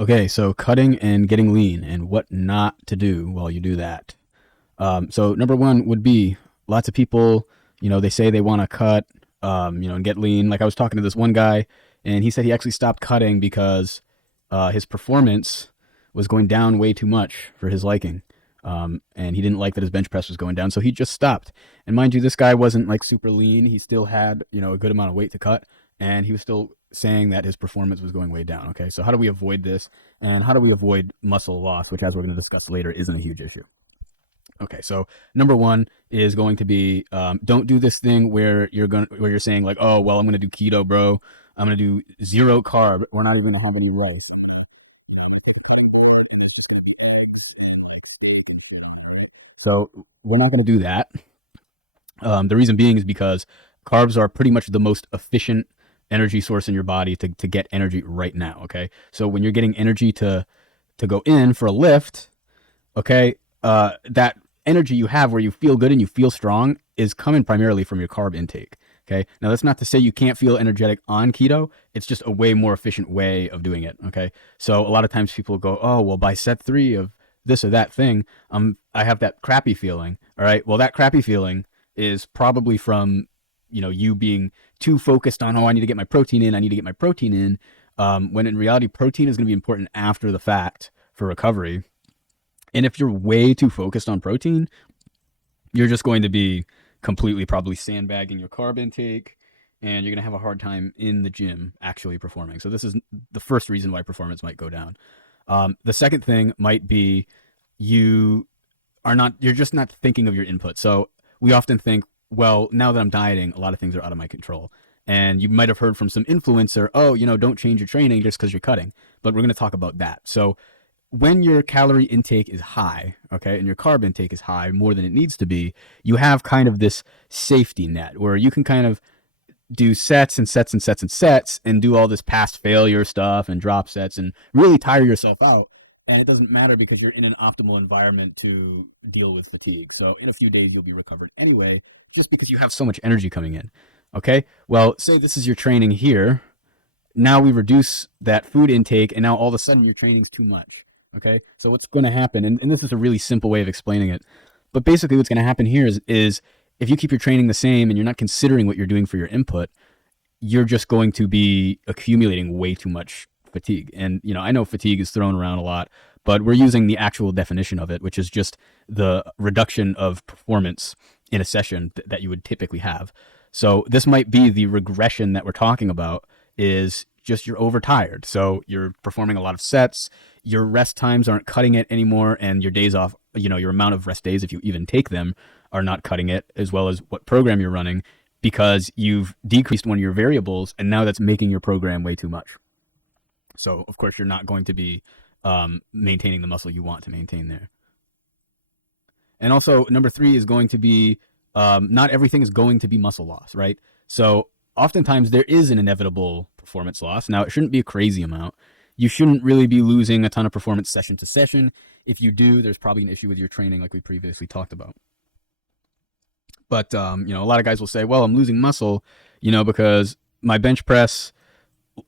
Okay, so cutting and getting lean and what not to do while you do that. So number one would be lots of people, they say they want to cut, and get lean. Like I was talking to this one guy, and he said he actually stopped cutting because his performance was going down way too much for his liking. And he didn't like that his bench press was going down, so he just stopped. And mind you, this guy wasn't like super lean. He still had, a good amount of weight to cut, and he was still saying that his performance was going way down. Okay, so how do we avoid this? And how do we avoid muscle loss, which, as we're going to discuss later, isn't a huge issue? Okay, so number one is going to be don't do this thing where you're saying like, oh well, I'm gonna do keto, bro. I'm gonna do zero carb. We're not even gonna have any rice. So we're not gonna do that. The reason being is because carbs are pretty much the most efficient energy source in your body to get energy right now. Okay, so when you're getting energy to go in for a lift, okay, that energy you have where you feel good and you feel strong is coming primarily from your carb intake. Okay. Now, that's not to say you can't feel energetic on keto. It's just a way more efficient way of doing it. Okay. So, a lot of times people go, oh, well, by set three of this or that thing, I have that crappy feeling. All right. Well, that crappy feeling is probably from, you being too focused on, oh, I need to get my protein in. I need to get my protein in. When in reality, protein is going to be important after the fact for recovery. And if you're way too focused on protein, you're just going to be completely probably sandbagging your carb intake, and you're going to have a hard time in the gym actually performing. So, this is the first reason why performance might go down. The second thing might be you you're just not thinking of your input. So, we often think, well, now that I'm dieting, a lot of things are out of my control. And you might have heard from some influencer, oh, don't change your training just because you're cutting. But we're going to talk about that. So, when your calorie intake is high, okay, and your carb intake is high, more than it needs to be, you have kind of this safety net where you can kind of do sets and sets and sets and sets and do all this past failure stuff and drop sets and really tire yourself out. And it doesn't matter because you're in an optimal environment to deal with fatigue. So in a few days, you'll be recovered anyway, just because you have so much energy coming in. Okay. Well, say this is your training here. Now we reduce that food intake, and now all of a sudden your training's too much. Okay. So what's going to happen, and this is a really simple way of explaining it, but basically what's going to happen here is if you keep your training the same and you're not considering what you're doing for your input, you're just going to be accumulating way too much fatigue. And, I know fatigue is thrown around a lot, but we're using the actual definition of it, which is just the reduction of performance in a session that you would typically have. So this might be the regression that we're talking about, is just you're overtired. So you're performing a lot of sets, your rest times aren't cutting it anymore, and your days off, your amount of rest days, if you even take them, are not cutting it, as well as what program you're running, because you've decreased one of your variables, and now that's making your program way too much. So, of course, you're not going to be maintaining the muscle you want to maintain there. And also, number three is going to be not everything is going to be muscle loss, right? So, oftentimes there is an inevitable performance loss. Now, it shouldn't be a crazy amount. You shouldn't really be losing a ton of performance session to session. If you do, there's probably an issue with your training, like we previously talked about. But a lot of guys will say, "Well, I'm losing muscle, because my bench press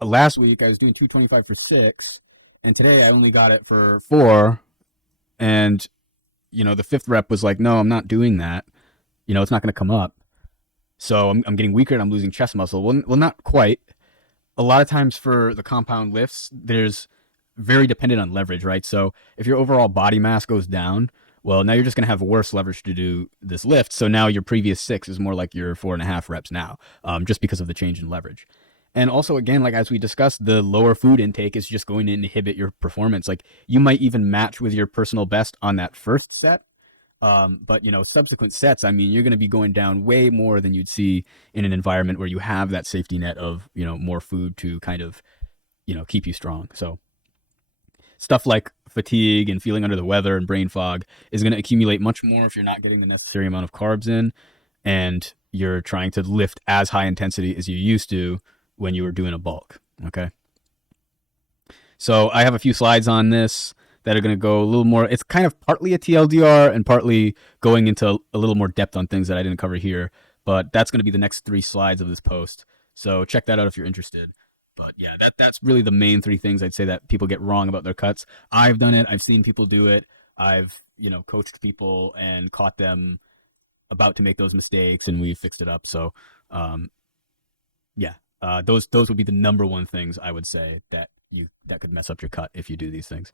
last week I was doing 225 for 6, and today I only got it for 4, and the fifth rep was like, no, I'm not doing that. It's not going to come up. So I'm getting weaker and I'm losing chest muscle. Well, not quite. A lot of times for the compound lifts, there's very dependent on leverage, right? So if your overall body mass goes down, well, now you're just going to have worse leverage to do this lift. So now your previous 6 is more like your 4.5 reps now, just because of the change in leverage. And also, again, like as we discussed, the lower food intake is just going to inhibit your performance. Like you might even match with your personal best on that first set. But subsequent sets, I mean, you're going to be going down way more than you'd see in an environment where you have that safety net of, more food to kind of, keep you strong. So stuff like fatigue and feeling under the weather and brain fog is going to accumulate much more if you're not getting the necessary amount of carbs in, and you're trying to lift as high intensity as you used to when you were doing a bulk. Okay. So I have a few slides on this that are going to go a little more. It's kind of partly a TLDR and partly going into a little more depth on things that I didn't cover here. But that's going to be the next 3 slides of this post. So check that out if you're interested. But yeah, that's really the main three things I'd say that people get wrong about their cuts. I've done it. I've seen people do it. I've, coached people and caught them about to make those mistakes, and we've fixed it up. So, um, yeah, those would be the number one things I would say that could mess up your cut if you do these things.